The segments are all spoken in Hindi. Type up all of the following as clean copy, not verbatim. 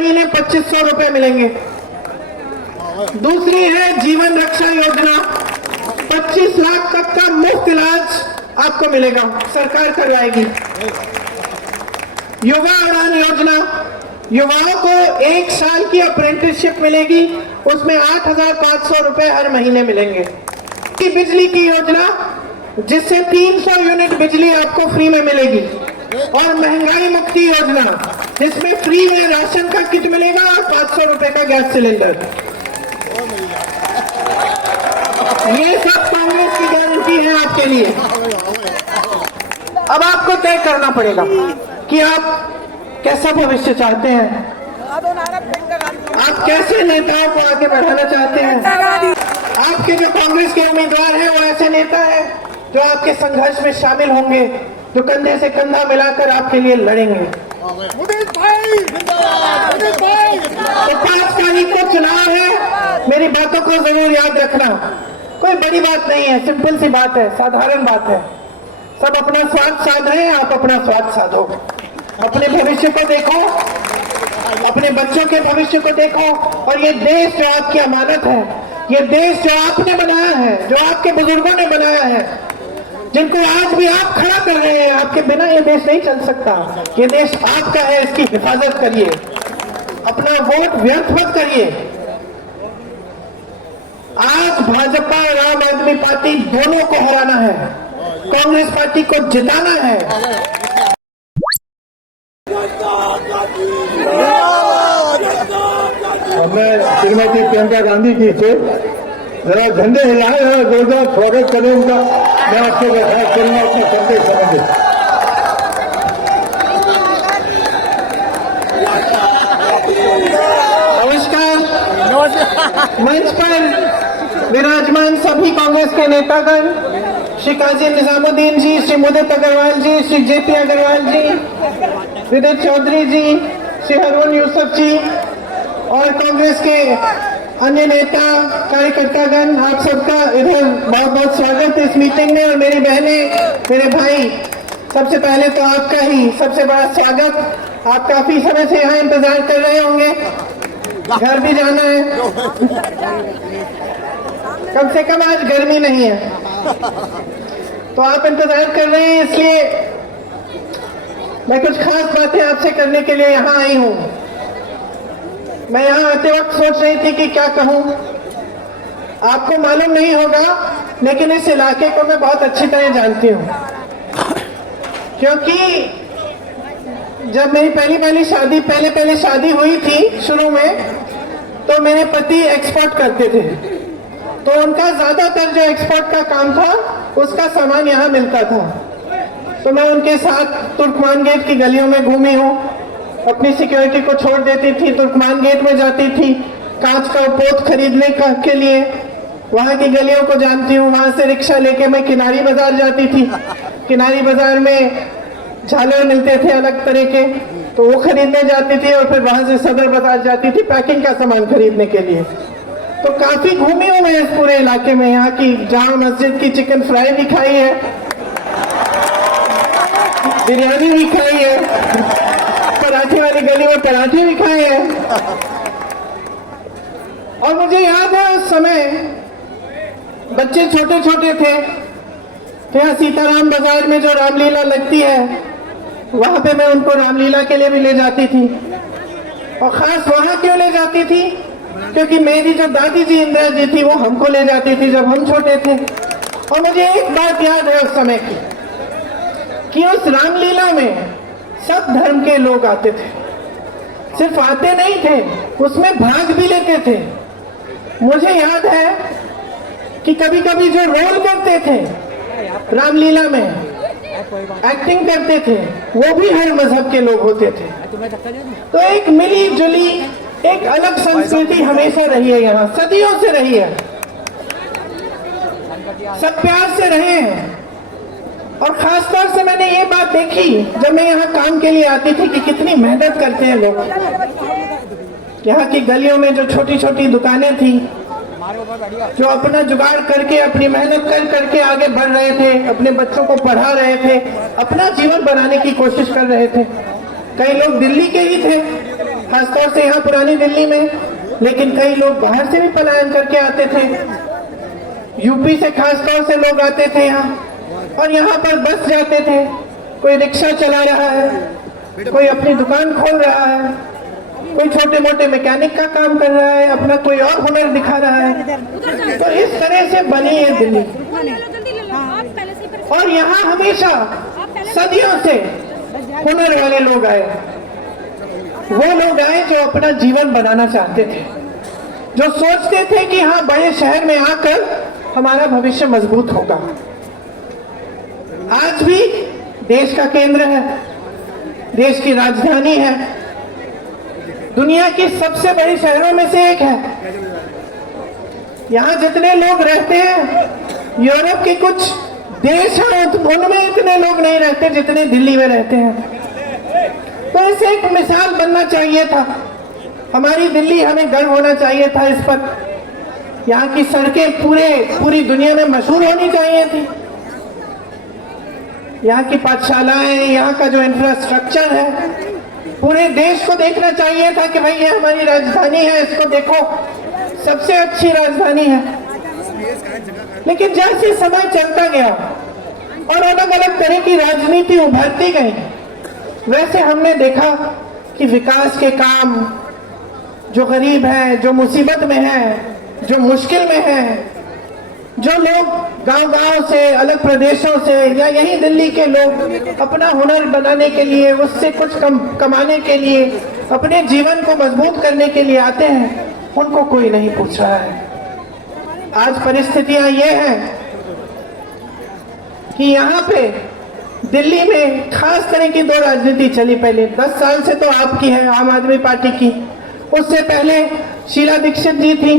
महीने 2500 रुपए मिलेंगे। दूसरी है जीवन रक्षा योजना, 25 लाख तक का मुफ्त इलाज आपको मिलेगा, सरकार करवाएगी। युवा उड़ान योजना, युवाओं को 1 साल की अप्रेंटिसशिप मिलेगी, उसमें 8,500 रुपए हर महीने मिलेंगे। बिजली की योजना, जिससे 300 यूनिट बिजली आपको फ्री में मिलेगी। और महंगाई मुक्ति योजना, जिसमें फ्री में राशन का किट मिलेगा और 500 रुपए का गैस सिलेंडर। ये सब कांग्रेस की गारंटी है आपके लिए। अब आपको तय करना पड़ेगा कि आप कैसा भविष्य चाहते हैं, आप कैसे नेताओं को आगे बढ़ाना चाहते हैं। आपके जो कांग्रेस के उम्मीदवार हैं वो ऐसे नेता हैं जो आपके संघर्ष में शामिल होंगे, जो कंधे से कंधा मिलाकर आपके लिए लड़ेंगे। तो 5 तारीख को चुनाव है, मेरी बातों को जरूर याद रखना। कोई बड़ी बात नहीं है, सिंपल सी बात है, साधारण बात है। सब अपना स्वार्थ साध रहे हैं, आप अपना स्वार्थ साधो। अपने भविष्य को देखो, अपने बच्चों के भविष्य को देखो, और ये देश जो आपकी अमानत है, ये देश जो आपने बनाया है, जो आपके बुजुर्गों ने बनाया है, जिनको आज भी आप खड़ा कर रहे हैं, आपके बिना ये देश नहीं चल सकता। ये देश आपका है, इसकी हिफाजत करिए, अपना वोट व्यर्थ मत करिए। आज भाजपा और आम आदमी पार्टी दोनों को हराना है, कांग्रेस पार्टी को जिताना है। मैं श्रीमती प्रियंका गांधी जी से जरा झंडे हिलाए और जोरदार स्वागत करें उनका। मैं आपसे दरखास्त करूंगा अपने संदेश समझे। नमस्कार। मंच पर विराजमान सभी कांग्रेस के नेतागण, श्री काजी निजामुद्दीन जी, श्री मुदित अग्रवाल जी, श्री जेपी अग्रवाल जी, विदित चौधरी जी, श्री हारून यूसुफ जी और कांग्रेस के अन्य नेता कार्यकर्तागण, आप सबका इधर बहुत बहुत स्वागत है इस मीटिंग में। और मेरी बहनें, मेरे भाई, सबसे पहले तो आपका ही सबसे बड़ा स्वागत। आप काफी समय से यहाँ इंतजार कर रहे होंगे, घर भी जाना है, कम से कम आज गर्मी नहीं है, तो आप इंतजार कर रहे हैं, इसलिए मैं कुछ खास बातें आपसे करने के लिए यहाँ आई हूँ। मैं यहाँ आते वक्त सोच रही थी कि क्या कहूँ, आपको मालूम नहीं होगा, लेकिन इस इलाके को मैं बहुत अच्छी तरह जानती हूँ, क्योंकि जब मेरी पहले शादी हुई थी शुरू में, तो मेरे पति एक्सपोर्ट करते थे, तो उनका ज्यादातर जो एक्सपोर्ट का काम था उसका सामान यहाँ मिलता था। तो मैं उनके साथ तुर्कमान गेट की गलियों में घूमी हूँ, अपनी सिक्योरिटी को छोड़ देती थी, तुर्कमान गेट में जाती थी कांच का पोत खरीदने के लिए, वहाँ की गलियों को जानती हूँ। वहाँ से रिक्शा लेके मैं किनारी बाजार जाती थी, किनारी बाजार में झालर मिलते थे अलग तरह के, तो वो खरीदने जाती थी, और फिर वहाँ से सदर बाजार जाती थी पैकिंग का सामान खरीदने के लिए। तो काफी घूमी हूँ मैं इस पूरे इलाके में। यहाँ की जामा मस्जिद की चिकन फ्राई भी खाई है, बिरयानी भी खाई है, पराठे वाली गली में पराठे भी खाए हैं। और मुझे याद है उस समय बच्चे छोटे छोटे थे, तो यहाँ सीताराम बाजार में जो रामलीला लगती है, वहां पे मैं उनको रामलीला के लिए भी ले जाती थी। और खास वहां क्यों ले जाती थी, क्योंकि मेरी जो दादी जी इंदिरा जी थी वो हमको ले जाती थी जब हम छोटे थे। और मुझे एक बात याद है उस समय की, कि उस रामलीला में सब धर्म के लोग आते थे, सिर्फ आते नहीं थे, उसमें भाग भी लेते थे। मुझे याद है कि कभी कभी जो रोल करते थे रामलीला में, एक्टिंग करते थे, वो भी हर मजहब के लोग होते थे। तो एक मिली जुली एक अलग संस्कृति हमेशा रही है, यहाँ सदियों से रही है, सब प्यार से रहे हैं। और खासतौर से मैंने ये बात देखी जब मैं यहाँ काम के लिए आती थी कि कितनी मेहनत करते हैं लोग। यहाँ की गलियों में जो छोटी छोटी दुकानें थी, जो अपना जुगाड़ करके अपनी मेहनत करके आगे बढ़ रहे थे, अपने बच्चों को पढ़ा रहे थे, अपना जीवन बनाने की कोशिश कर रहे थे। कई लोग दिल्ली के ही थे, खासतौर से यहाँ पुरानी दिल्ली में, लेकिन कई लोग बाहर से भी पलायन करके आते थे। यूपी से खासतौर से लोग आते थे यहाँ और यहाँ पर बस जाते थे। कोई रिक्शा चला रहा है, कोई अपनी दुकान खोल रहा है, कोई छोटे मोटे मैकेनिक का काम कर रहा है, अपना कोई और हुनर दिखा रहा है। तो इस तरह से बनी है दिल्ली। और यहाँ हमेशा सदियों से हुनर वाले लोग आए, वो लोग आए जो अपना जीवन बनाना चाहते थे, जो सोचते थे कि हाँ बड़े शहर में आकर हमारा भविष्य मजबूत होगा। आज भी देश का केंद्र है, देश की राजधानी है, दुनिया की सबसे बड़ी शहरों में से एक है। यहाँ जितने लोग रहते हैं, यूरोप के कुछ देश हैं उनमें इतने लोग नहीं रहते जितने दिल्ली में रहते हैं। तो इसे एक मिसाल बनना चाहिए था। हमारी दिल्ली, हमें गर्व होना चाहिए था इस पर। यहाँ की सड़कें पूरी दुनिया में मशहूर होनी चाहिए थी। यहाँ की पाठशालाएं, यहाँ का जो इंफ्रास्ट्रक्चर है, पूरे देश को देखना चाहिए था कि भाई ये हमारी राजधानी है, इसको देखो, सबसे अच्छी राजधानी है। लेकिन जैसे समय चलता गया और अलग अलग तरह की राजनीति उभरती गई, वैसे हमने देखा कि विकास के काम, जो गरीब है, जो मुसीबत में है, जो मुश्किल में है, जो लोग गांव-गांव से, अलग प्रदेशों से या यही दिल्ली के लोग अपना हुनर बनाने के लिए, उससे कुछ कमाने के लिए, अपने जीवन को मजबूत करने के लिए आते हैं, उनको कोई नहीं पूछ रहा है। आज परिस्थितियां ये हैं कि यहाँ पे दिल्ली में खास तरह की दो राजनीति चली। पहले 10 साल से तो आपकी है, आम आदमी पार्टी की। उससे पहले शीला दीक्षित जी थी,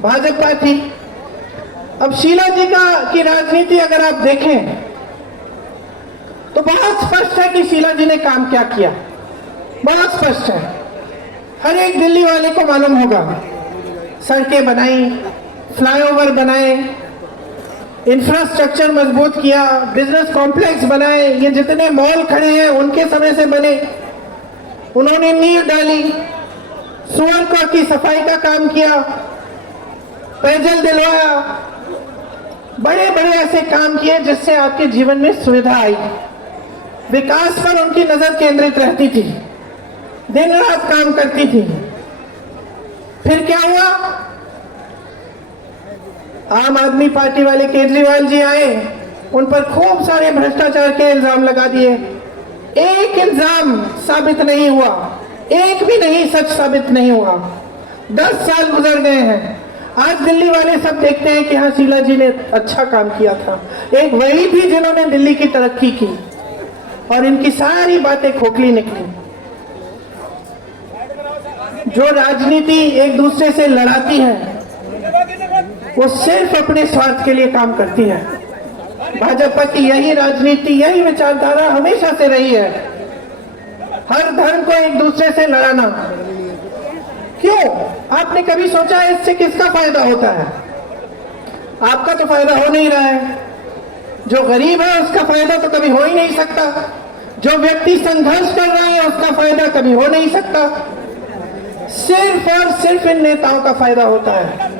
भाजपा थी। अब शीला जी की राजनीति अगर आप देखें तो बहुत स्पष्ट है कि शीला जी ने काम क्या किया, बहुत स्पष्ट है। हर एक दिल्ली वाले को मालूम होगा। सड़कें बनाई, फ्लाईओवर बनाए, इंफ्रास्ट्रक्चर मजबूत किया, बिजनेस कॉम्प्लेक्स बनाए। ये जितने मॉल खड़े हैं उनके समय से बने। उन्होंने नींव डाली, सुअरकों की सफाई का काम किया, पेयजल दिलवाया, बड़े बड़े ऐसे काम किए जिससे आपके जीवन में सुविधा आई। विकास पर उनकी नजर केंद्रित रहती थी, दिन रात काम करती थी। फिर क्या हुआ? आम आदमी पार्टी वाले केजरीवाल जी आए, उन पर खूब सारे भ्रष्टाचार के इल्जाम लगा दिए। एक इल्जाम साबित नहीं हुआ, एक भी नहीं सच साबित नहीं हुआ। 10 साल गुजर गए हैं। आज दिल्ली वाले सब देखते हैं कि हाँ शीला जी ने अच्छा काम किया था। एक वही थी जिन्होंने दिल्ली की तरक्की की, और इनकी सारी बातें खोखली निकली। जो राजनीति एक दूसरे से लड़ाती है वो सिर्फ अपने स्वार्थ के लिए काम करती है। भाजपा की यही राजनीति, यही विचारधारा हमेशा से रही है। हर धर्म को एक दूसरे से लड़ाना। क्यों? आपने कभी सोचा इससे किसका फायदा होता है? आपका तो फायदा हो नहीं रहा है। जो गरीब है उसका फायदा तो कभी हो ही नहीं सकता। जो व्यक्ति संघर्ष कर रहा है उसका फायदा कभी हो नहीं सकता। सिर्फ और सिर्फ इन नेताओं का फायदा होता है।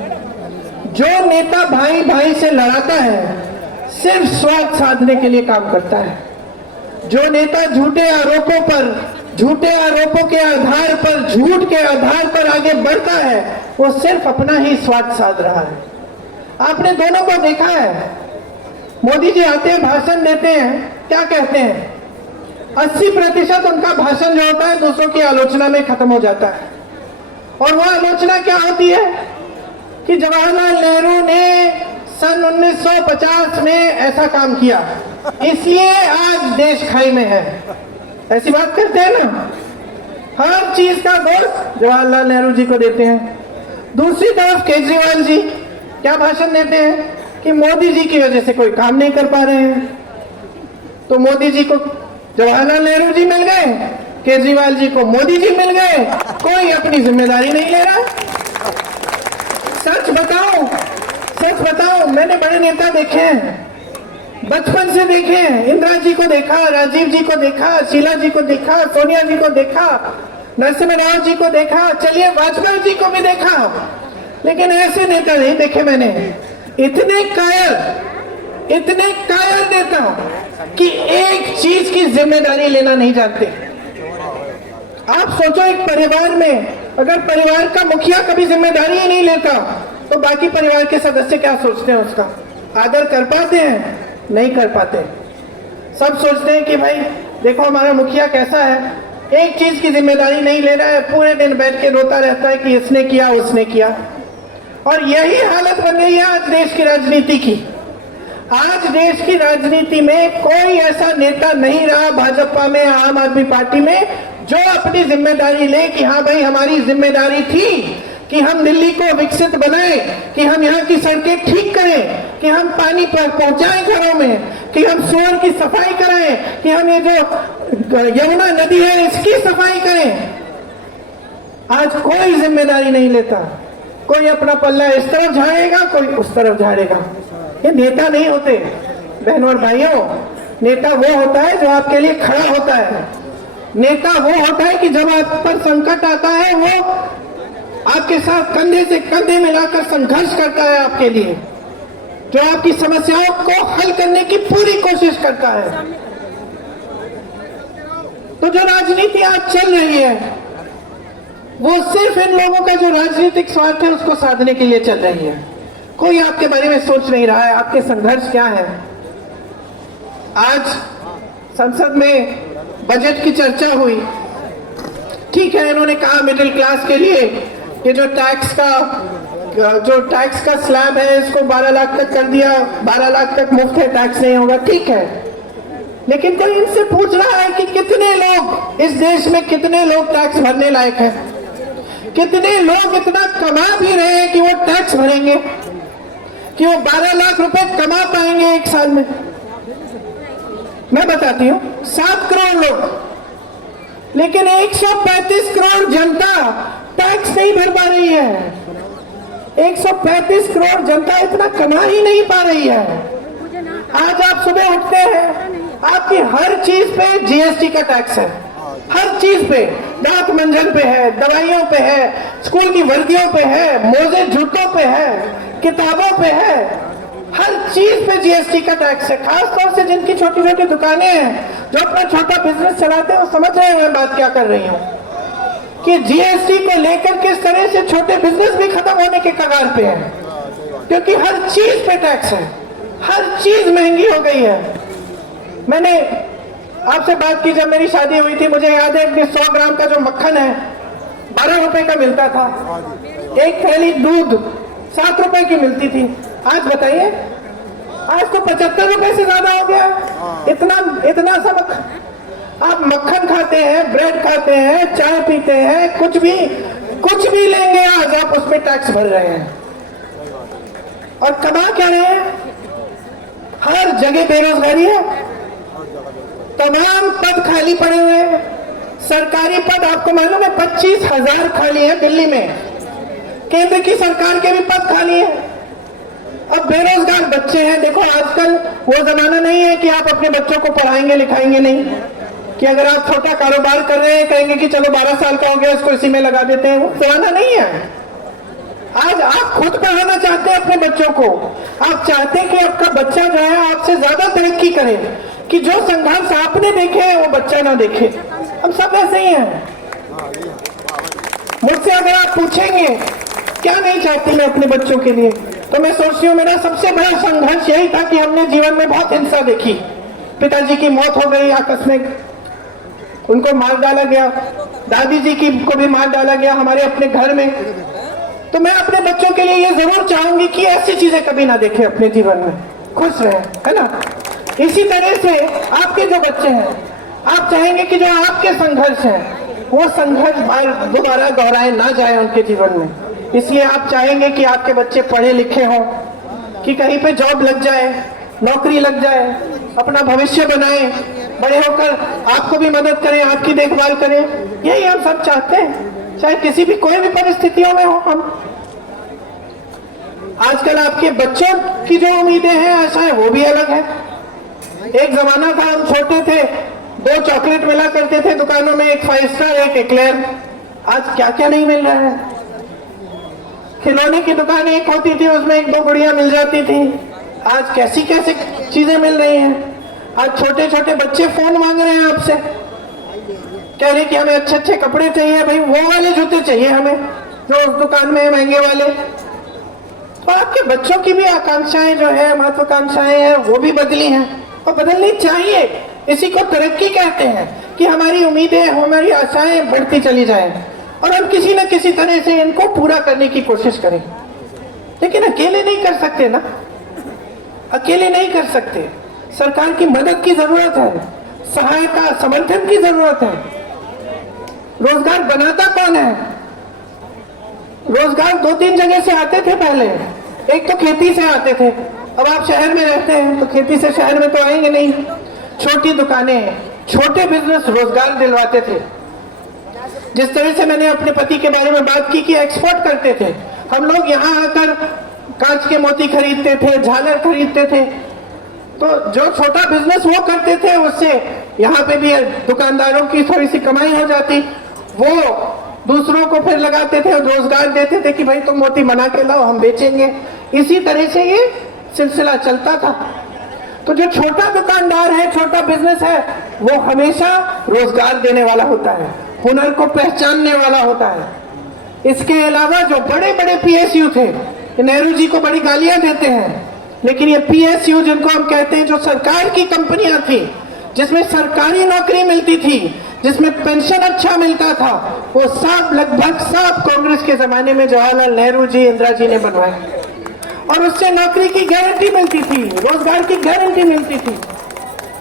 जो नेता भाई भाई से लड़ाता है सिर्फ स्वार्थ साधने के लिए काम करता है। जो नेता झूठे आरोपों के आधार पर, झूठ के आधार पर आगे बढ़ता है, वो सिर्फ अपना ही स्वार्थ साध रहा है। आपने दोनों को देखा है। मोदी जी आते हैं, भाषण देते हैं, क्या कहते हैं? 80% उनका भाषण जो होता है दूसरों की आलोचना में खत्म हो जाता है। और वह आलोचना क्या होती है कि जवाहरलाल नेहरू ने सन 1950 में ऐसा काम किया, इसलिए आज देश खाई में है। ऐसी बात करते हैं ना। हर चीज का दोष जवाहरलाल नेहरू जी को देते हैं। दूसरी तरफ केजरीवाल जी क्या भाषण देते हैं कि मोदी जी की वजह से कोई काम नहीं कर पा रहे हैं। तो मोदी जी को जवाहरलाल नेहरू जी मिल गए, केजरीवाल जी को मोदी जी मिल गए, कोई अपनी जिम्मेदारी नहीं ले रहा। सच बताओ, मैंने बड़े नेता देखे हैं, बचपन से देखे हैं। इंदिरा जी को देखा, राजीव जी को देखा, शीला जी को देखा, सोनिया जी को देखा, नरसिम्हा जी को देखा, चलिए वाजपेयी जी को भी देखा, लेकिन ऐसे नेता नहीं देखे मैंने। इतने कायर नेता कि एक चीज की जिम्मेदारी लेना नहीं जानते। आप सोचो, एक परिवार में अगर परिवार का मुखिया कभी जिम्मेदारी ही नहीं लेता तो बाकी परिवार के सदस्य क्या सोचते हैं? उसका आदर कर पाते हैं? नहीं कर पाते। सब सोचते हैं कि भाई देखो हमारा मुखिया कैसा है, एक चीज की जिम्मेदारी नहीं ले रहा है, पूरे दिन बैठ के रोता रहता है कि इसने किया उसने किया। और यही हालत बन गई है आज देश की राजनीति की। आज देश की राजनीति में कोई ऐसा नेता नहीं रहा भाजपा में, आम आदमी पार्टी में, जो अपनी जिम्मेदारी ले कि हाँ भाई हमारी जिम्मेदारी थी कि हम दिल्ली को विकसित बनाएं, कि हम यहाँ की सड़कें ठीक करें, कि हम पानी पहुंचाएं घरों में, कि हम शोर की सफाई कराएं, कि हम ये जो यमुना नदी है इसकी सफाई करें। आज कोई जिम्मेदारी नहीं लेता। कोई अपना पल्ला इस तरफ झाड़ेगा, कोई उस तरफ झाड़ेगा। ये नेता नहीं होते बहनों और भाइयों। नेता वो होता है जो आपके लिए खड़ा होता है। नेता वो होता है कि जब आप पर संकट आता है वो आपके साथ कंधे से कंधे मिलाकर संघर्ष करता है आपके लिए, जो आपकी समस्याओं को हल करने की पूरी कोशिश करता है। तो जो राजनीति आज चल रही है वो सिर्फ इन लोगों का जो राजनीतिक स्वार्थ है उसको साधने के लिए चल रही है। कोई आपके बारे में सोच नहीं रहा है आपके संघर्ष क्या है। आज संसद में बजट की चर्चा हुई, ठीक है, इन्होंने कहा मिडिल क्लास के लिए ये जो टैक्स का स्लैब है इसको 12 लाख तक कर दिया, 12 लाख तक मुफ्त है, टैक्स नहीं होगा, ठीक है। लेकिन कोई इनसे पूछ रहा है कि कितने लोग इस देश में, कितने लोग टैक्स भरने लायक हैं? कितने लोग इतना कमा भी रहे हैं कि वो टैक्स भरेंगे, कि वो 12 लाख रुपए कमा पाएंगे एक साल में? मैं बताती हूँ, 7 करोड़ लोग, लेकिन 135 करोड़ जनता टैक्स नहीं भर पा रही है। 135 करोड़ जनता इतना कमा ही नहीं पा रही है। आज आप सुबह उठते हैं, आपकी हर चीज पे जीएसटी का टैक्स है, हर चीज पे, दांत मंजन पे है, दवाइयों पे है, स्कूल की वर्दियों पे है, मोजे जूतों पे है, किताबों पे है, हर चीज पे जीएसटी का टैक्स है। खासतौर से जिनकी छोटी छोटी दुकानें हैं, जो अपना छोटा बिजनेस चलाते हैं, वो समझ रहे हैं मैं बात क्या कर रही हूँ, कि जीएसटी को लेकर किस तरह से छोटे बिजनेस भी खत्म होने के कगार पे हैं, क्योंकि हर चीज पे टैक्स है, हर चीज महंगी हो गई है। मैंने आपसे बात की, जब मेरी शादी हुई थी, मुझे याद है कि 100 ग्राम का जो मक्खन है 12 रुपए का मिलता था, एक थैली दूध 7 रुपए की मिलती थी। आज बताइए, आज तो 75 रुपए से ज्यादा हो गया। इतना सा आप मक्खन खाते हैं, ब्रेड खाते हैं, चाय पीते हैं, कुछ भी लेंगे आज आप उसमें टैक्स भर रहे हैं। और कमा क्या रहे हैं? हर जगह बेरोजगारी है, तमाम पद खाली पड़े हुए हैं। सरकारी पद आपको मालूम है 25,000 खाली है दिल्ली में, केंद्र की सरकार के भी पद खाली है। अब बेरोजगार बच्चे हैं। देखो आजकल वो जमाना नहीं है कि आप अपने बच्चों को पढ़ाएंगे लिखाएंगे नहीं, कि अगर आप छोटा कारोबार कर रहे हैं कहेंगे कि चलो 12 साल का हो गया इसको इसी में लगा देते हैं, वो जमाना नहीं है। आज आप खुद पढ़ाना चाहते हैं अपने बच्चों को, आप चाहते हैं कि आपका बच्चा जो है आपसे ज्यादा तरक्की करे, कि जो संघर्ष आपने देखे हैं वो बच्चा ना देखे। हम सब ऐसे ही हैं। मुझसे अगर आप पूछेंगे क्या नहीं चाहती मैं अपने बच्चों के लिए, तो मैं सोचती हूँ मेरा सबसे बड़ा संघर्ष यही था कि हमने जीवन में बहुत हिंसा देखी। पिताजी की मौत हो गई आकस्मिक, उनको मार डाला गया, दादी जी की को भी मार डाला गया हमारे अपने घर में। तो मैं अपने बच्चों के लिए ये जरूर चाहूंगी कि ऐसी चीजें कभी ना देखें अपने जीवन में, खुश रहें, है ना। इसी तरह से आपके जो बच्चे हैं, आप चाहेंगे कि जो आपके संघर्ष हैं वो संघर्ष दोबारा दोहराए ना जाए उनके जीवन में। इसलिए आप चाहेंगे कि आपके बच्चे पढ़े लिखे हों, कि कहीं पे जॉब लग जाए, नौकरी लग जाए, अपना भविष्य बनाए, बड़े होकर आपको भी मदद करें, आपकी देखभाल करें। यही हम सब चाहते हैं, चाहे किसी भी कोई भी परिस्थितियों में हो हम। आजकल आपके बच्चों की जो उम्मीदें हैं ऐसा है वो भी अलग है। एक जमाना था हम छोटे थे, 2 चॉकलेट मिला करते थे दुकानों में, एक 5 स्टार एक एक्लेयर। आज क्या क्या नहीं मिल रहा है। खिलौने की दुकान एक होती थी, उसमें 1-2 गुड़िया मिल जाती थी, आज कैसी कैसी चीजें मिल रही हैं। आज छोटे छोटे बच्चे फोन मांग रहे हैं आपसे, कह रहे कि हमें अच्छे अच्छे कपड़े चाहिए, भाई वो वाले जूते चाहिए हमें जो उस दुकान में है महंगे वाले। तो आपके बच्चों की भी आकांक्षाएं जो है, महत्वाकांक्षाएं हैं, वो भी बदली हैं और बदलनी चाहिए। इसी को तरक्की कहते हैं कि हमारी उम्मीदें, हमारी आशाएं बढ़ती चली जाएं और हम किसी न किसी तरह से इनको पूरा करने की कोशिश करें। लेकिन अकेले नहीं कर सकते ना, अकेले नहीं कर सकते। सरकार की मदद की जरूरत है, सहायता समर्थन की जरूरत है। रोजगार बनाता कौन है? रोजगार 2-3 जगह से आते थे पहले। एक तो खेती से आते थे, अब आप शहर में रहते हैं तो खेती से शहर में तो आएंगे नहीं। छोटी दुकानें, छोटे बिजनेस रोजगार दिलवाते थे। जिस तरह से मैंने अपने पति के बारे में बात की कि एक्सपोर्ट करते थे, हम लोग यहाँ आकर कांच के मोती खरीदते थे, झालर खरीदते थे, तो जो छोटा बिजनेस वो करते थे उससे यहाँ पे भी दुकानदारों की थोड़ी सी कमाई हो जाती, वो दूसरों को फिर लगाते थे और रोजगार देते थे कि भाई तुम मोती बना के लाओ, हम बेचेंगे। इसी तरह से ये सिलसिला चलता था। तो जो छोटा दुकानदार है, छोटा बिजनेस है, वो हमेशा रोजगार देने वाला होता है, हुनर को पहचानने वाला होता है। इसके अलावा जो बड़े बड़े पीएसयू थे, नेहरू जी को बड़ी गालियां देते हैं, लेकिन ये पीएसयू जिनको हम कहते हैं, जो सरकार की कंपनियां थी, जिसमें सरकारी नौकरी मिलती थी, जिसमें पेंशन अच्छा मिलता था, वो सब लगभग सब कांग्रेस के जमाने में जवाहरलाल नेहरू जी, इंदिरा जी ने बनवाए और उससे नौकरी की गारंटी मिलती थी, रोजगार की गारंटी मिलती थी।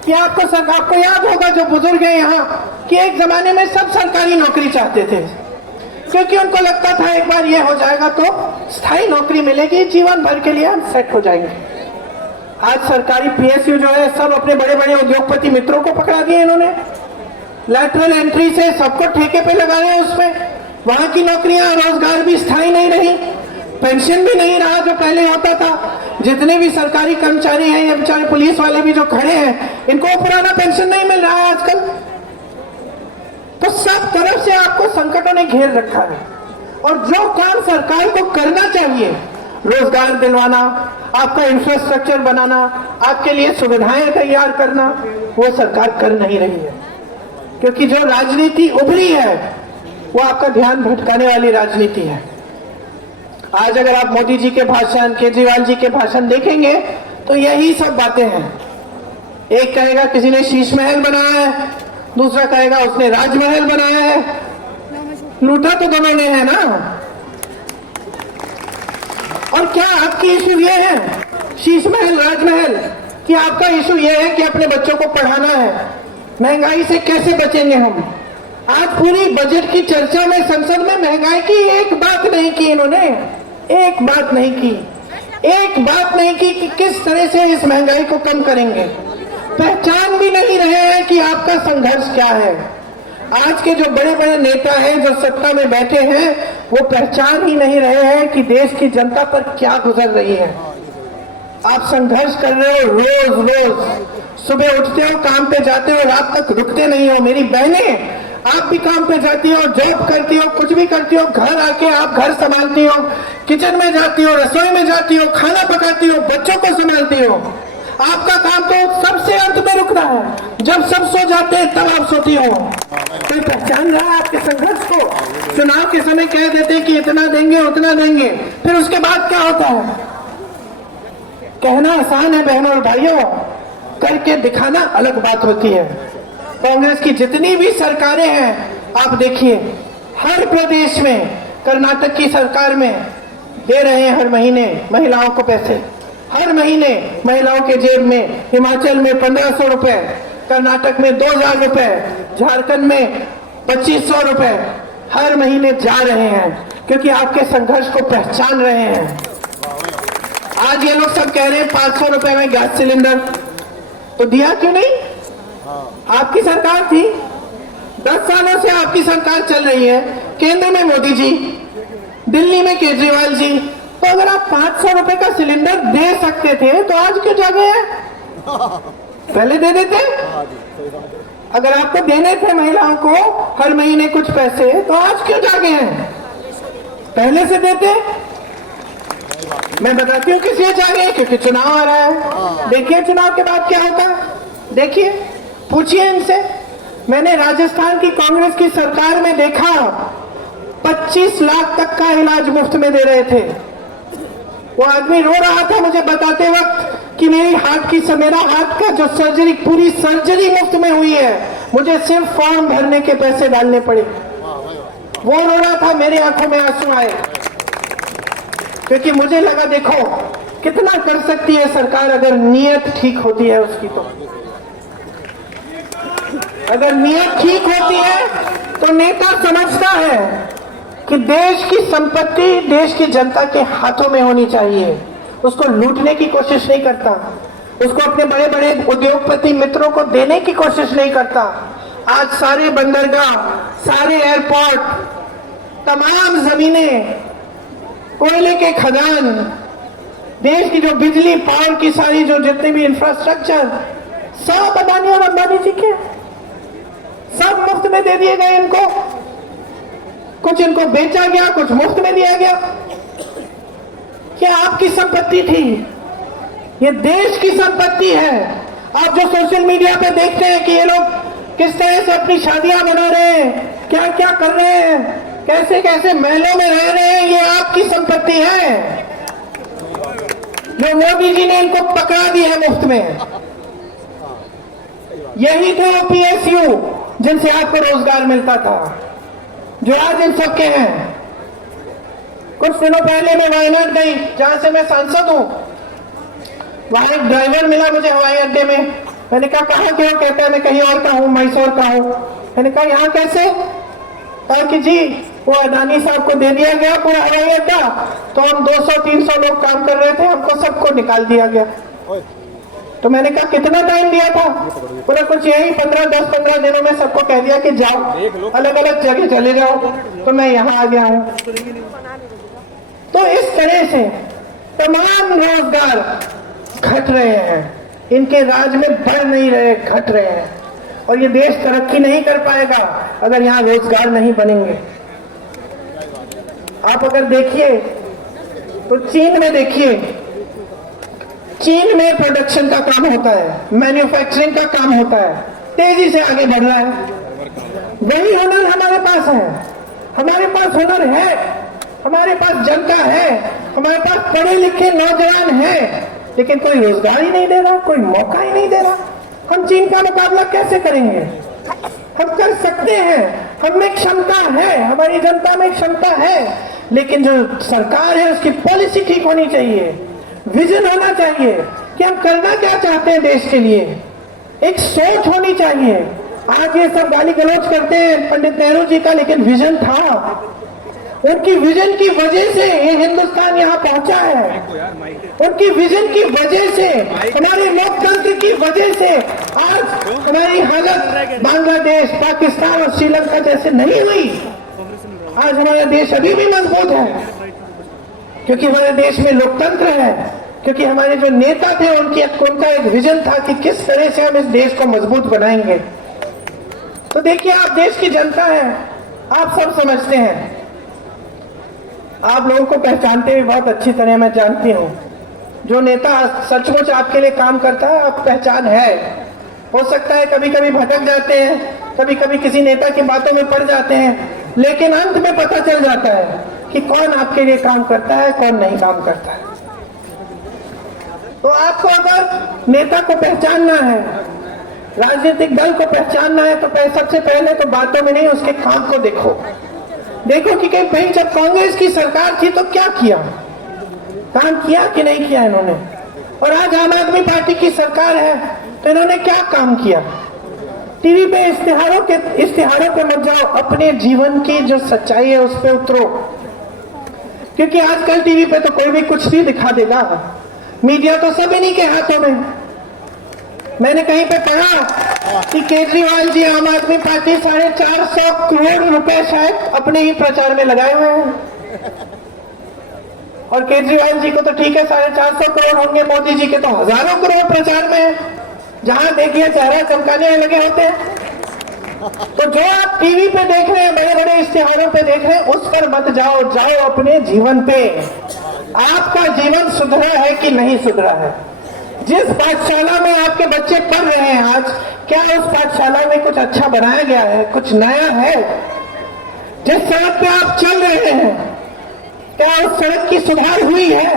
कि आपको याद होगा जो बुजुर्ग हैं यहाँ, कि एक जमाने में सब सरकारी नौकरी चाहते थे, क्योंकि उनको लगता था एक बार ये हो जाएगा तो स्थायी नौकरी मिलेगी, जीवन भर के लिए हम सेट हो जाएंगे। आज सरकारी पीएसयू जो है सब अपने बड़े बड़े उद्योगपति मित्रों को पकड़ा दिए इन्होंने, लैटरल एंट्री से सबको ठेके पे लगा रहे हैं। उसमें वहां की नौकरियां, रोजगार भी स्थायी नहीं रही, पेंशन भी नहीं रहा जो पहले होता था। जितने भी सरकारी कर्मचारी हैं या बेचारे पुलिस वाले भी जो खड़े हैं, इनको पुराना पेंशन नहीं मिल रहा है आजकल। तो सब तरफ से आपको संकटों ने घेर रखा है और जो काम सरकार को करना चाहिए, रोजगार दिलवाना, आपका इंफ्रास्ट्रक्चर बनाना, आपके लिए सुविधाएं तैयार करना, वो सरकार कर नहीं रही है। क्योंकि जो राजनीति उभरी है वो आपका ध्यान भटकाने वाली राजनीति है। आज अगर आप मोदी जी के भाषण, केजरीवाल जी के भाषण देखेंगे तो यही सब बातें हैं। एक कहेगा किसी ने शीश महल बनाया है, दूसरा कहेगा उसने राजमहल बनाया है। लूटा तो दोनों ने है ना। और क्या आपकी इशू ये है, शीश महल, राजमहल, कि आपका इशू ये है कि अपने बच्चों को पढ़ाना है, महंगाई से कैसे बचेंगे हम? आज पूरी बजट की चर्चा में संसद में महंगाई की एक बात नहीं की इन्होंने, एक बात नहीं की, एक बात नहीं की कि किस तरह से इस महंगाई को कम करेंगे। पहचान भी नहीं रहे हैं कि आपका संघर्ष क्या है। आज के जो बड़े बड़े नेता हैं, जो सत्ता में बैठे हैं, वो पहचान ही नहीं रहे हैं कि देश की जनता पर क्या गुजर रही है। आप संघर्ष कर रहे हो, रोज रोज सुबह उठते हो, काम पे जाते हो, रात तक रुकते नहीं हो। मेरी बहनें, आप भी काम पे जाती हो, जॉब करती हो, कुछ भी करती हो, घर आके आप घर संभालती हो, किचन में जाती हो, रसोई में जाती हो, खाना पकाती हो, बच्चों को संभालती हो। आपका काम तो सबसे अंत में रुकना है, जब सब सो जाते हैं तब आप सोती हो। कोई पहचान रहा है आपके संघर्ष को? चुनाव के समय कह देते हैं कि इतना देंगे, उतना देंगे, फिर उसके बाद क्या होता है? कहना आसान है बहनों और भाइयों, करके दिखाना अलग बात होती है। कांग्रेस की जितनी भी सरकारें हैं, आप देखिए, हर प्रदेश में, कर्नाटक की सरकार में दे रहे हैं हर महीने महिलाओं को पैसे, हर महीने महिलाओं के जेब में। हिमाचल में 1500 रुपए, कर्नाटक में 2000 रुपए, झारखंड में 2500 रुपए हर महीने जा रहे हैं, क्योंकि आपके संघर्ष को पहचान रहे हैं। आज ये लोग सब कह रहे हैं 500 रुपए में गैस सिलेंडर, तो दिया क्यों नहीं? आपकी सरकार थी, 10 सालों से आपकी सरकार चल रही है, केंद्र में मोदी जी, दिल्ली में केजरीवाल जी। तो अगर आप 500 रुपए का सिलेंडर दे सकते थे तो आज क्यों जागे हैं? पहले दे देते। अगर आपको देने थे महिलाओं को हर महीने कुछ पैसे, तो आज क्यों जागे हैं? पहले से देते। मैं बताती हूँ किस लिए जागे, क्योंकि चुनाव आ रहा है। देखिए चुनाव के बाद क्या होता है, देखिए, पूछिए इनसे। मैंने राजस्थान की कांग्रेस की सरकार में देखा 25 लाख तक का इलाज मुफ्त में दे रहे थे। वो आदमी रो रहा था मुझे बताते वक्त कि मेरा हाथ का जो सर्जरी, पूरी सर्जरी मुफ्त में हुई है, मुझे सिर्फ फॉर्म भरने के पैसे डालने पड़े। वो रो रहा था, मेरी आंखों में आंसू आए, क्योंकि मुझे लगा देखो कितना कर सकती है सरकार अगर नीयत ठीक होती है उसकी। तो अगर नीयत ठीक होती है तो नेता समझता है कि देश की संपत्ति देश की जनता के हाथों में होनी चाहिए, उसको लूटने की कोशिश नहीं करता, उसको अपने बड़े बड़े उद्योगपति मित्रों को देने की कोशिश नहीं करता। आज सारे बंदरगाह, सारे एयरपोर्ट, तमाम जमीनें, कोयले के खदान, देश की जो बिजली पावर की सारी जो जितने भी इंफ्रास्ट्रक्चर, सब अदानी और अंबानी जी के, सब मुफ्त में दे दिए गए इनको। कुछ इनको बेचा गया, कुछ मुफ्त में दिया गया। क्या आपकी संपत्ति थी? ये देश की संपत्ति है। आप जो सोशल मीडिया पे देखते हैं कि ये लोग किस तरह से अपनी शादियां बना रहे हैं, क्या क्या कर रहे हैं, कैसे कैसे महलों में रह रहे हैं, ये आपकी संपत्ति है। जो मोदी जी ने इनको पकड़ा दी है मुफ्त में, यही थे वो PSU जिनसे आपको रोजगार मिलता था, जो आज इन सबके हैं। कुछ दिनों पहले मैं वायनाड गई, जहां से मैं सांसद हूं। वहां एक ड्राइवर मिला मुझे हवाई अड्डे में। मैंने कहा कहाँ के हो? कहता है मैं कहीं और का हूँ, मैसूर का हूँ। मैंने कहा यहाँ कैसे? कहा कि जी वो अदानी साहब को दे दिया गया पूरा हवाई अड्डा, तो हम 200-300 लोग काम कर रहे थे, हमको सबको निकाल दिया गया। तो मैंने कहा कितना टाइम दिया था? पूरा कुछ यही 10-15 दिनों में सबको कह दिया कि जाओ अलग अलग जगह चले जाओ। तो मैं यहाँ आ गया हूँ। तो इस तरह से तमाम रोजगार घट रहे हैं, इनके राज में बढ़ नहीं रहे, घट रहे हैं। और ये देश तरक्की नहीं कर पाएगा अगर यहाँ रोजगार नहीं बनेंगे। आप अगर देखिए तो चीन में देखिए, चीन में प्रोडक्शन का काम होता है, मैन्युफैक्चरिंग का काम होता है, तेजी से आगे बढ़ रहा है। वही हुनर हमारे पास है, हमारे पास हुनर है, हमारे पास जनता है, हमारे पास पढ़े लिखे नौजवान हैं, लेकिन कोई रोजगार ही नहीं दे रहा, कोई मौका ही नहीं दे रहा। हम चीन का मुकाबला कैसे करेंगे? हम कर सकते हैं, हम में क्षमता है, हमारी जनता में क्षमता है, लेकिन जो सरकार है उसकी पॉलिसी ठीक होनी चाहिए, विजन होना चाहिए कि हम करना क्या चाहते हैं देश के लिए, एक सोच होनी चाहिए। आज ये सब गाली गलौज करते हैं पंडित नेहरू जी का, लेकिन विजन था। उनकी विजन की वजह से ये हिंदुस्तान यहाँ पहुंचा है, उनकी विजन की वजह से, हमारे लोकतंत्र की वजह से आज हमारी हालत बांग्लादेश, पाकिस्तान और श्रीलंका जैसे नहीं हुई। आज हमारा देश अभी भी मजबूत है, क्योंकि हमारे देश में लोकतंत्र है, क्योंकि हमारे जो नेता थे उनका एक विजन था कि किस तरह से हम इस देश को मजबूत बनाएंगे। तो देखिए, आप देश की जनता है, आप सब समझते हैं, आप लोगों को पहचानते भी बहुत अच्छी तरह मैं जानती हूँ। जो नेता सचमुच आपके लिए काम करता है, आप पहचान है। हो सकता है कभी कभी भटक जाते हैं, कभी कभी किसी नेता की बातों में पड़ जाते हैं, लेकिन अंत में पता चल जाता है कि कौन आपके लिए काम करता है, कौन नहीं काम करता है। तो आपको अगर नेता को पहचानना है, राजनीतिक दल को पहचानना है, तो सबसे पहले तो बातों में नहीं, उसके काम को देखो। देखो कि भाई जब कांग्रेस की सरकार थी तो क्या किया, काम किया कि नहीं किया इन्होंने, और आज आम आदमी पार्टी की सरकार है तो इन्होंने क्या काम किया। टीवी पे इश्तिहारों पे मत जाओ, अपने जीवन की जो सच्चाई है उस पे उतरो, क्योंकि आजकल टीवी पे तो कोई भी कुछ भी दिखा देगा। मीडिया तो सब इन्हीं के हाथों में। मैंने कहीं पे पढ़ा कि केजरीवाल जी आम आदमी पार्टी 450 करोड़ रुपए शायद अपने ही प्रचार में लगाए हुए हैं। और केजरीवाल जी को तो ठीक है 450 करोड़ होंगे, मोदी जी के तो हजारों करोड़ प्रचार में है। जहां देखिए चेहरा चमकाने लगे होते हैं। तो जो आप टीवी पे देख रहे हैं, बड़े बड़े इश्तिहारों पे देख रहे हैं, उस पर मत जाओ, जाओ अपने जीवन पे। आपका जीवन सुधरा है कि नहीं सुधरा है? जिस पाठशाला में आपके बच्चे पढ़ रहे हैं आज, क्या उस पाठशाला में कुछ अच्छा बनाया गया है, कुछ नया है? जिस सड़क पे आप चल रहे हैं, क्या उस सड़क की सुधार हुई है?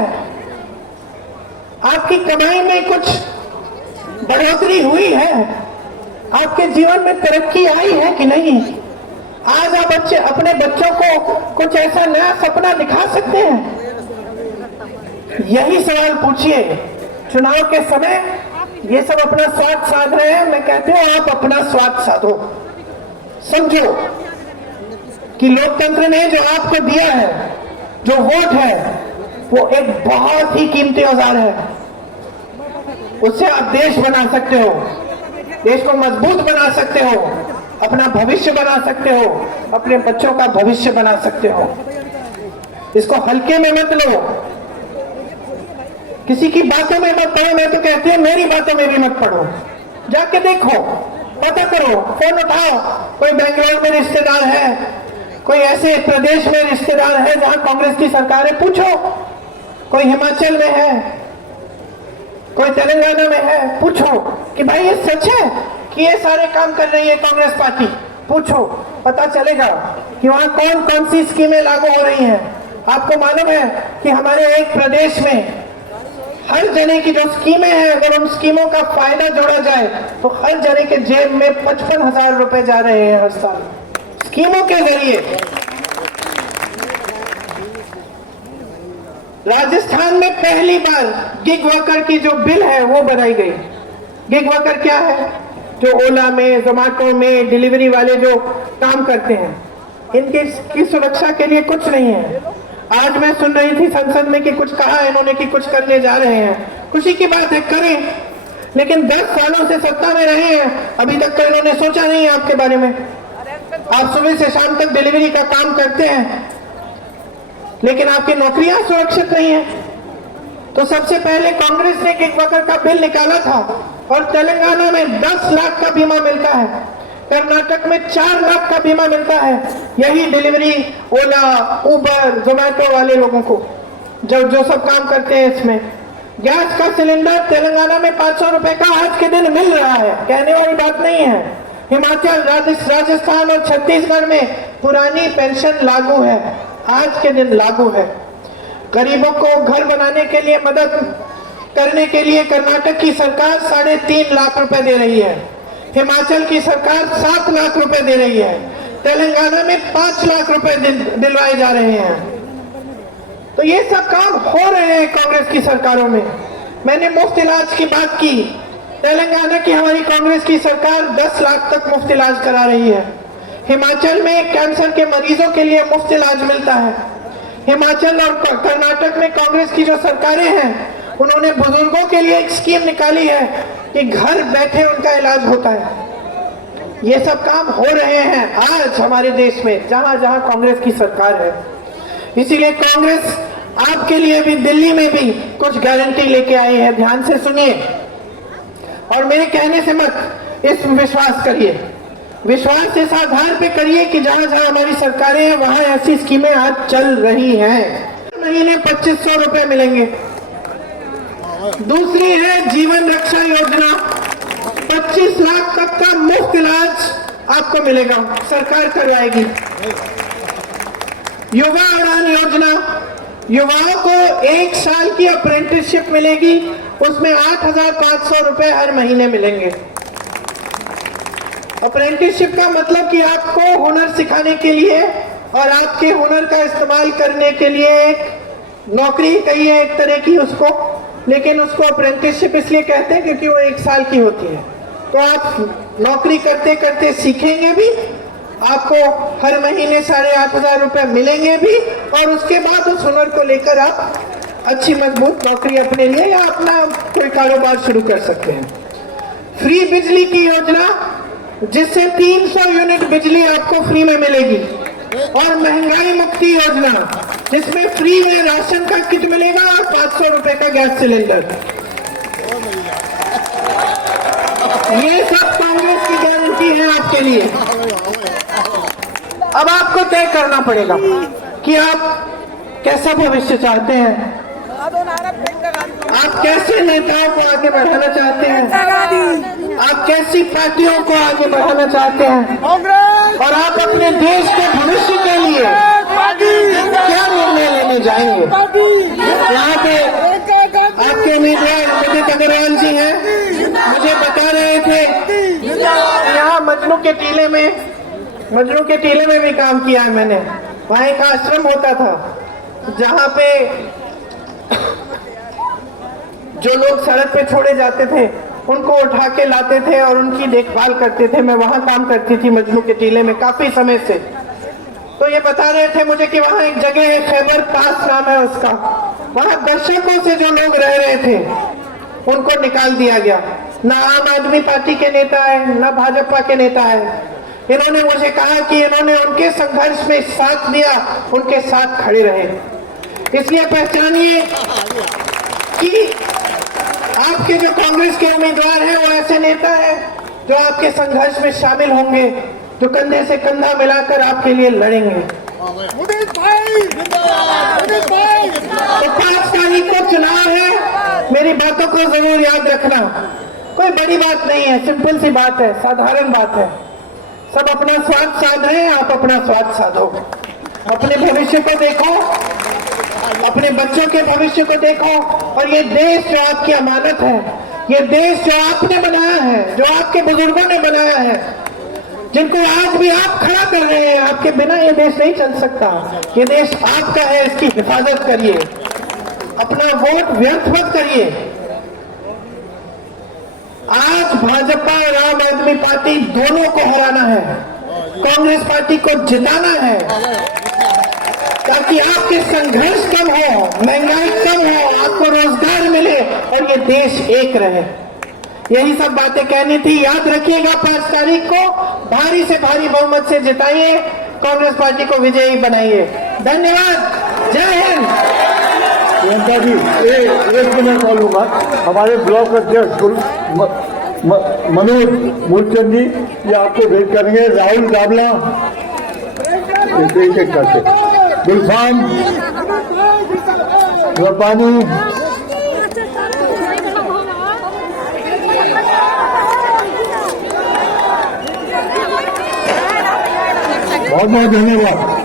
आपकी कमाई में कुछ बढ़ोतरी हुई है? आपके जीवन में तरक्की आई है कि नहीं? आज आप अपने बच्चों को कुछ ऐसा नया सपना दिखा सकते हैं? यही सवाल पूछिए। चुनाव के समय ये सब अपना स्वार्थ साध रहे हैं। मैं कहती हूं आप अपना स्वार्थ साधो। समझो कि लोकतंत्र ने जो आपको दिया है, जो वोट है, वो एक बहुत ही कीमती औजार है। उससे आप देश बना सकते हो, देश को मजबूत बना सकते हो, अपना भविष्य बना सकते हो, अपने बच्चों का भविष्य बना सकते हो। इसको हल्के में मत लो, किसी की बातों में मत पढ़ो। मैं तो कहती हूँ मेरी बातों में भी मत पढ़ो, जाके देखो, पता करो, फोन उठाओ। कोई बेंगलोर में रिश्तेदार है, कोई ऐसे प्रदेश में रिश्तेदार है जहां कांग्रेस की सरकार है, पूछो। कोई हिमाचल में है, कोई तेलंगाना में है, पूछो कि भाई ये सच है कि ये सारे काम कर रही है कांग्रेस पार्टी? पूछो, पता चलेगा कि वहां कौन कौन सी स्कीमें लागू हो रही हैं। आपको मालूम है कि हमारे एक प्रदेश में हर जने की जो स्कीमें हैं, अगर उन स्कीमों का फायदा जोड़ा जाए तो हर जने के जेब में 55,000 रुपए जा रहे हैं हर साल स्कीमों के जरिए। राजस्थान में पहली बार गिग वर्कर की जो बिल है वो बनाई गई। गिग वर्कर क्या है? जो ओला में, जोमेटो में डिलीवरी वाले जो काम करते हैं, इनकी सुरक्षा के लिए कुछ नहीं है। आज मैं सुन रही थी संसद में कि कुछ कहा इन्होंने कि कुछ करने जा रहे हैं। खुशी की बात है, करें, लेकिन 10 सालों से सत्ता में रहे हैं, अभी तक तो इन्होंने सोचा नहीं है आपके बारे में। आप सुबह से शाम तक डिलीवरी का काम करते हैं, लेकिन आपकी नौकरियां सुरक्षित नहीं है। तो सबसे पहले कांग्रेस ने गिग वर्कर का बिल निकाला था और तेलंगाना में 10 लाख का बीमा मिलता है, कर्नाटक में 4 लाख का बीमा मिलता है। यही डिलीवरी, ओला, उबर, जोमेटो वाले लोगों को जो सब काम करते हैं। इसमें गैस का सिलेंडर तेलंगाना में 500 रुपए का आज के दिन मिल रहा है, कहने वाली बात नहीं है। हिमाचल, राजस्थान और छत्तीसगढ़ में पुरानी पेंशन लागू है, आज के दिन लागू है। गरीबों को घर बनाने के लिए मदद करने के लिए कर्नाटक की सरकार 3.5 लाख रुपए दे रही है, हिमाचल की सरकार 7 लाख रुपए दे रही है, तेलंगाना में 5 लाख रुपए दिलवाए जा रहे हैं। तो ये सब काम हो रहे हैं कांग्रेस की सरकारों में। मैंने मुफ्त इलाज की बात की। तेलंगाना की हमारी कांग्रेस की सरकार 10 लाख तक मुफ्त इलाज करा रही है। हिमाचल में कैंसर के मरीजों के लिए मुफ्त इलाज मिलता है। हिमाचल और कर्नाटक में कांग्रेस की जो सरकारें हैं, उन्होंने बुजुर्गों के लिए एक स्कीम निकाली है कि घर बैठे उनका इलाज होता है। ये सब काम हो रहे हैं आज हमारे देश में, जहां जहां कांग्रेस की सरकार है। इसीलिए कांग्रेस आपके लिए भी दिल्ली में भी कुछ गारंटी लेके आई है। ध्यान से सुनिए और मेरे कहने से मत इस विश्वास करिए, विश्वास इस आधार पे करिए कि जहां जहां हमारी सरकारें हैं वहां ऐसी स्कीमें आज चल रही हैं। महीने 2500 रुपए मिलेंगे। दूसरी है जीवन रक्षा योजना, 25 लाख तक का मुफ्त इलाज आपको मिलेगा, सरकार करवाएगी। युवा उड़ान योजना, युवाओं को 1 साल की अप्रेंटिसशिप मिलेगी, उसमें 8,500 रुपए हर महीने मिलेंगे। अप्रेंटिसशिप का मतलब कि आपको हुनर सिखाने के लिए और आपके हुनर का इस्तेमाल करने के लिए एक नौकरी कहिए एक तरह की उसको, लेकिन उसको अप्रेंटिसशिप इसलिए कहते हैं क्योंकि वो 1 साल की होती है। तो आप नौकरी करते करते सीखेंगे भी, आपको हर महीने 8,500 रुपए मिलेंगे भी, और उसके बाद उस हुनर को लेकर आप अच्छी मजबूत नौकरी अपने लिए या अपना कोई कारोबार शुरू कर सकते हैं। फ्री बिजली की योजना, जिससे 300 यूनिट बिजली आपको फ्री में मिलेगी। और महंगाई मुक्ति योजना, जिसमें फ्री में राशन का किट मिलेगा और 500 रुपए का गैस सिलेंडर। ये सब कांग्रेस की गारंटी बाकी है आपके लिए। अब आपको तय करना पड़ेगा कि आप कैसा भविष्य चाहते हैं, आप कैसे नेताओं को आगे बढ़ाना चाहते हैं, आप कैसी पार्टियों को आगे बढ़ाना चाहते हैं, और आप अपने देश के भविष्य के लिए क्या निर्णय लेने जाएंगे। यहाँ पे आपके उम्मीदवार उदित अग्रवाल जी हैं, मुझे बता रहे थे यहाँ मजनू के टीले में भी काम किया है मैंने। वहाँ एक आश्रम होता था जहाँ पे जो लोग सड़क पे छोड़े जाते थे उनको उठा के लाते थे और उनकी देखभाल करते थे। मैं वहाँ काम करती थी मजनू के टीले में काफी समय से। तो ये बता रहे थे मुझे कि वहाँ एक जगह है, खैबर पास नाम है उसका, वहाँ दशकों से जो लोग रह रहे थे उनको निकाल दिया गया। ना आम आदमी पार्टी के नेता है, ना भाजपा के नेता है। इन्होंने मुझे कहा कि इन्होंने उनके संघर्ष में साथ दिया, उनके साथ खड़े रहे। इसलिए पहचानिए कि आपके जो कांग्रेस के उम्मीदवार हैं वो ऐसे नेता हैं जो आपके संघर्ष में शामिल होंगे, जो कंधे से कंधा मिलाकर आपके लिए लड़ेंगे। तो 5 तारीख को चुनाव है, मेरी बातों को जरूर याद रखना। कोई बड़ी बात नहीं है, सिंपल सी बात है, साधारण बात है। सब अपना स्वार्थ साध रहे हैं, आप अपना स्वार्थ साधो। अपने भविष्य को देखो, अपने बच्चों के भविष्य को देखो, और ये देश जो आपकी अमानत है, ये देश जो आपने बनाया है, जो आपके बुजुर्गों ने बनाया है, जिनको आज भी आप खड़ा कर रहे हैं, आपके बिना ये देश नहीं चल सकता। ये देश आपका है, इसकी हिफाजत करिए, अपना वोट व्यर्थ मत करिए। आज भाजपा और आम आदमी पार्टी दोनों को हराना है, कांग्रेस पार्टी को जिताना है, ताकि आपके संघर्ष कम हो, महंगाई कम हो, आपको रोजगार मिले और ये देश एक रहे। यही सब बातें कहनी थी। याद रखिएगा 5 तारीख को भारी से भारी बहुमत से जिताइए, कांग्रेस पार्टी को विजयी बनाइए। धन्यवाद, जय हिंद। प्रियंका जी, एक मिनट बोलूंगा। हमारे ब्लॉक अध्यक्ष मनोज मूलचंद जी ये आपको भेंट करेंगे। राहुल गावला एक करके, गुलफान रब्बानी, बहुत बहुत धन्यवाद।